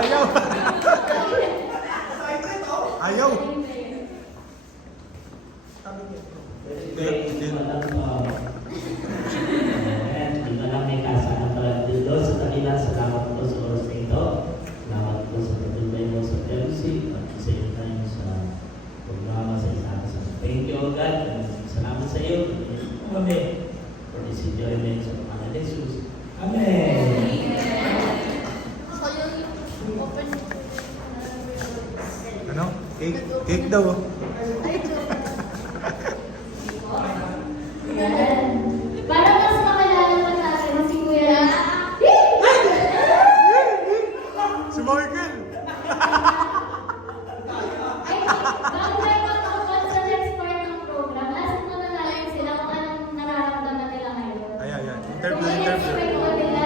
Ayaw. Ayaw. Hindi na lang may kasama pala dito sa kanila. Salamat po sa oras na ito. Salamat po sa patuloy mo sa fellowship at sa iyo tayo sa programa sa isa. Thank you, God. Salamat sa iyo. Amen. For this enjoyment sa pangalan ni Jesus. Amen. Ano? Cake? Cake daw. Para mas makilala pa natin si Kuya. Si Michael! Ay, bago tayo mag-upan sa next part ng program, asan muna natin sila kung anong nararamdaman nila ngayon. Ayan. So, Interview. i-expect ko nila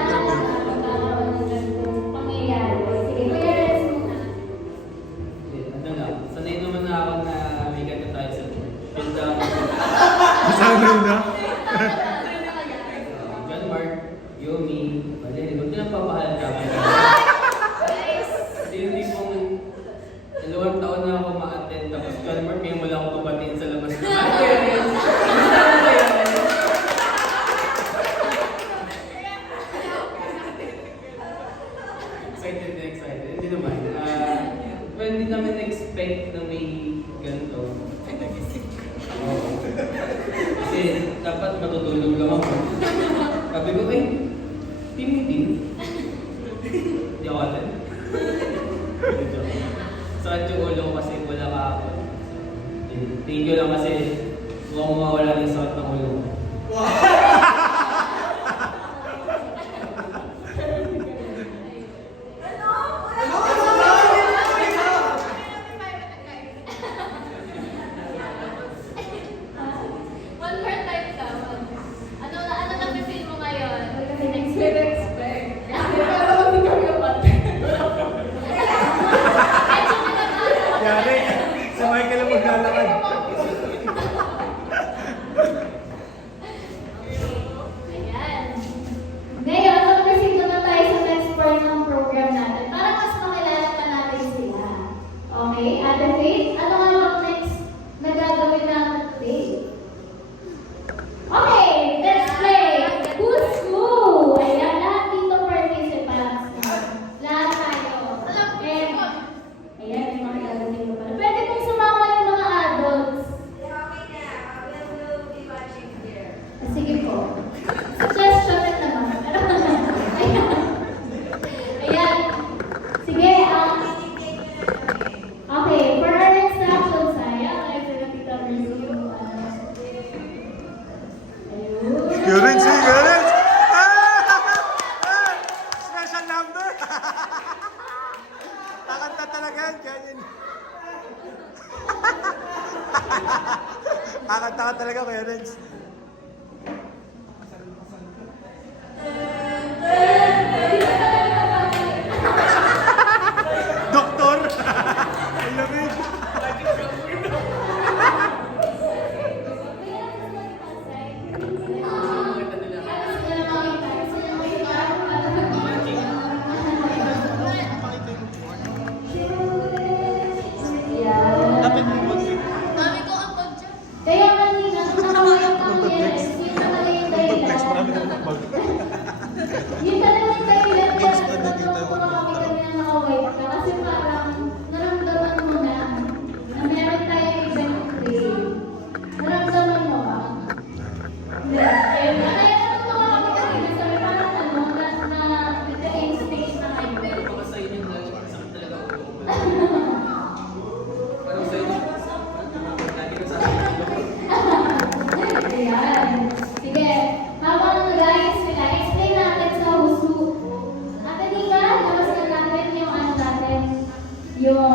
magkakaroon ng ganitong pangyayari. Sige, Kuya Renz muna. Ano na, sanay naman na ako na may ganito tayo sa build up. Sana yun na. John Mark, Yomi, Valerie, huwag nilang papahalan kami. Kasi yung tipong 2 taon na ako ma-attend, tapos John Mark, ngayon wala akong papatiin sa labas na excited na excited. Hindi naman. Well, hindi namin expect na may ganito. Oo. Kasi dapat matutulog lang ako. Sabi ko, ay, team. Hindi ako alam. Sakit yung ulo ko kasi wala ka ako. Thank you lang kasi mukhang mawawala yung sakit ng ulo ko. One more time ka. Ano na feel mo ngayon? Expect. Pero hindi kami kapatid. Yari. Si Michael ang maglalakad. Ayan. Ngayon, mag-proceed naman tayo sa next part ng program natin para mas makilala pa natin sila. Okay? Ate Faith, ano nga bang next na gagawin natin today? Okay, let's play Who's Who? Ayan, lahat dito participants. Lahat tayo. And, ayan, may mga gagawin ko pala. Pwede pong sumama yung mga adults. Sige po. Suggestion rin naman. Ayan. Ayan. Sige, okay, for our next action, sayang. Ay, sila Tita Mercy yung ayun. Currency. Special number. Kakanta talaga yan. Kaya kakanta ka talaga, Kuya Renz. Doktor! Ay, lamig. Kaya kanina, nung nakawala kami, yun talaga yung dahilan. Yun talaga yung dahilan kaya natutuwa kami kanina nakawait ka. Kasi parang naramdaman mo na meron tayong event today. Naramdaman mo ba? Hindi. Ayun na. Kaya natutuwa kami kanina. Sabi parang nagka-gain stage na kayo. Baka sa inyo na sakit talaga ako. Parang sa inyo, lagi ka sa akin. Ayan. Sige. Habang nag-ayos sila, explain natin sa Who's Who. Ate Nika, labas na natin yung ano natin. Yung